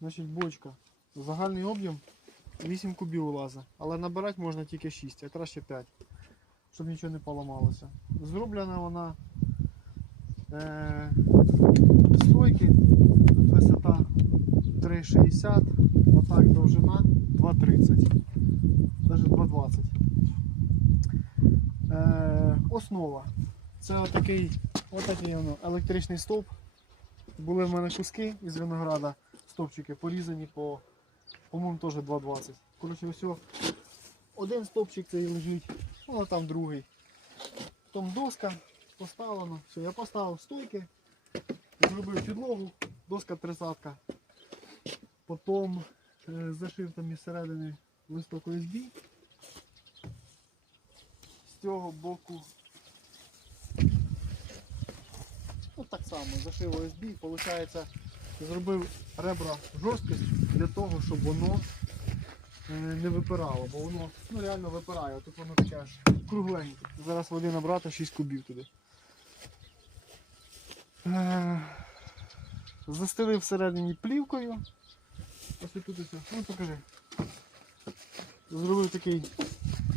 Значить, бочка. Загальний об'єм 8 кубів влазить, але набирати можна тільки 6, а краще 5, щоб нічого не поламалося. Зроблена вона е, стойки, тут висота 3,60, отак довжина 2,30, навіть 2,20. Е, основа. Це отакий, отакий електричний стовп. Були в мене куски із винограда, стовпчики порізані по, по-моєму, теж 2,20. Коротше, ось один стовпчик цей лежить, ну а там другий. Потім доска поставлена. Все, я поставив стойки, зробив підлогу, доска 30 Потім е, зашив там із середини листок OSB. З цього боку Ну так само, зашив OSB, виходить, зробив ребра жорсткість для того, щоб воно е, не випирало, бо воно ну, реально випирає, тут воно таке аж кругленьке. Зараз води набрати 6 кубів туди. Е, Застелив всередині плівкою. Ось тут ось. Ну покажи. Зробив такий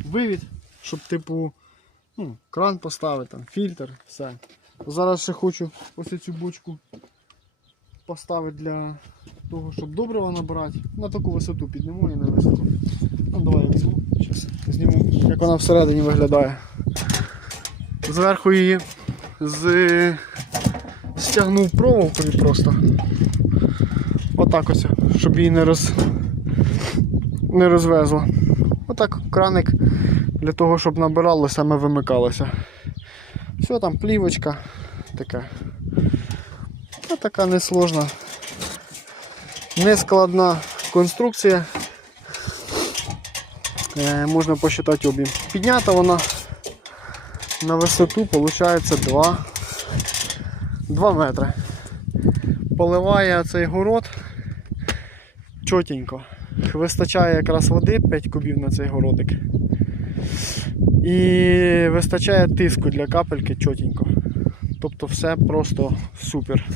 вивід, щоб типу ну, кран поставити, там, фільтр, все. Зараз ще хочу ось цю бочку поставити для того, щоб добрива набирати. На таку висоту підніму і на висоту. Ну давай я візьму. Зараз зніму, як вона всередині виглядає. Зверху її з... стягнув проволокою просто. Отак ось, щоб її не роз... не розвезло. Отак краник для того, щоб набирало, саме вимикалося. Все там плівочка така. Ну, така несложна, нескладна конструкція. Е, можна посчитати об'єм. Піднята вона на висоту, виходить 2, 2 метри. Поливає цей город чотенько. Вистачає якраз води 5 кубів на цей городик. І вистачає тиску для капельки чотенько. Тобто все просто супер.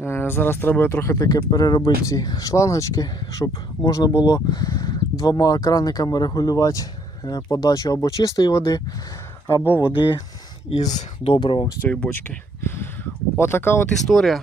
Е, Зараз треба трохи таки переробити ці шлангочки, щоб можна було двома краниками регулювати е, подачу або чистої води, або води із добривом з цієї бочки. Отака от історія.